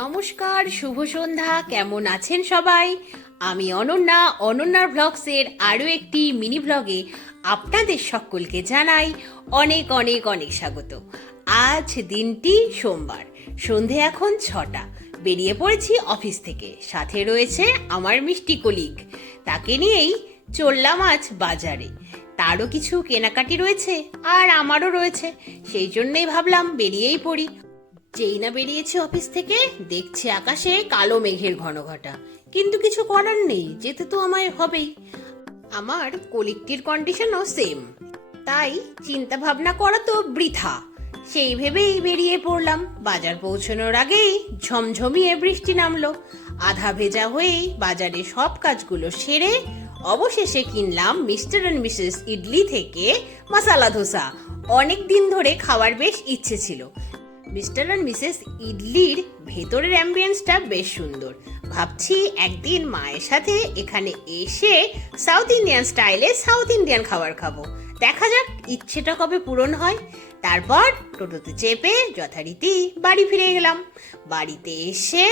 নমস্কার, শুভ সন্ধ্যা। কেমন আছেন সবাই? আমি অনন্যার ব্লগসের আরও একটি মিনি ব্লগে আপনাদের সকলকে জানাই অনেক অনেক অনেক স্বাগত। আজ দিনটি সোমবার, সন্ধে এখন 6টা। বেরিয়ে পড়েছি অফিস থেকে, সাথে রয়েছে আমার মিষ্টি কলিগ। তাকে নিয়েই চললাম আজ বাজারে। তারও কিছু কেনাকাটি রয়েছে আর আমারও রয়েছে, সেই জন্যই ভাবলাম বেরিয়েই পড়ি। যেই না বেরিয়েছি অফিস থেকে, দেখছি আকাশে কালো মেঘের ঘনঘটা, কিন্তু কিছু করার নেই, যেতে তো আমায় হবেই। আমার কলিগটির কন্ডিশনও সেম, তাই চিন্তা ভাবনা করা তো বৃথা। সেই ভেবেই বেরিয়ে পড়লাম। বাজার পৌঁছানোর আগেই ঝমঝমিয়ে বৃষ্টি নামলো। আধা ভেজা হয়েই বাজারে সব কাজগুলো সেরে অবশেষে কিনলাম মিস্টার অ্যান্ড মিসেস ইডলি থেকে মশালা ধোসা। অনেক দিন ধরে খাওয়ার বেশ ইচ্ছে ছিল। মিস্টার অ্যান্ড মিসেস ইডলির ভেতরের অ্যাম্বিয়েন্সটা বেশ সুন্দর। ভাবছি একদিন মায়ের সাথে এখানে এসে সাউথ ইন্ডিয়ান স্টাইলে সাউথ ইন্ডিয়ান খাবার খাবো। দেখা যাক ইচ্ছেটা কবে পূরণ হয়। তারপর টোটোতে চেপে যথারীতি বাড়ি ফিরে গেলাম। বাড়িতে এসে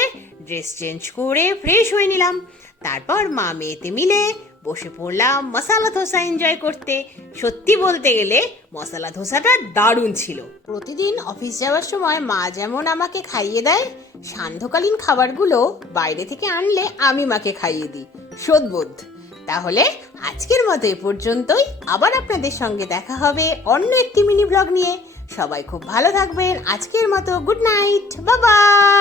ড্রেস চেঞ্জ করে ফ্রেশ হয়ে নিলাম। তারপর মা মেয়েতে মিলে বসে পড়লাম মশালা ধোসা এনজয় করতে। সত্যি বলতে গেলে মশালা ধোসাটা দারুণ ছিল। প্রতিদিন অফিস যাওয়ার সময় মা যেমন আমাকে খাইয়ে দেয়, সান্ধ্যকালীন খাবারগুলো বাইরে থেকে আনলে আমি মাকে খাইয়ে দিই। শোধবোধ। তাহলে আজকের মতো এ পর্যন্তই। আবার আপনাদের সঙ্গে দেখা হবে অন্য একটি মিনি ব্লগ নিয়ে। সবাই খুব ভালো থাকবেন। আজকের মতো গুড নাইট, বাই বাই।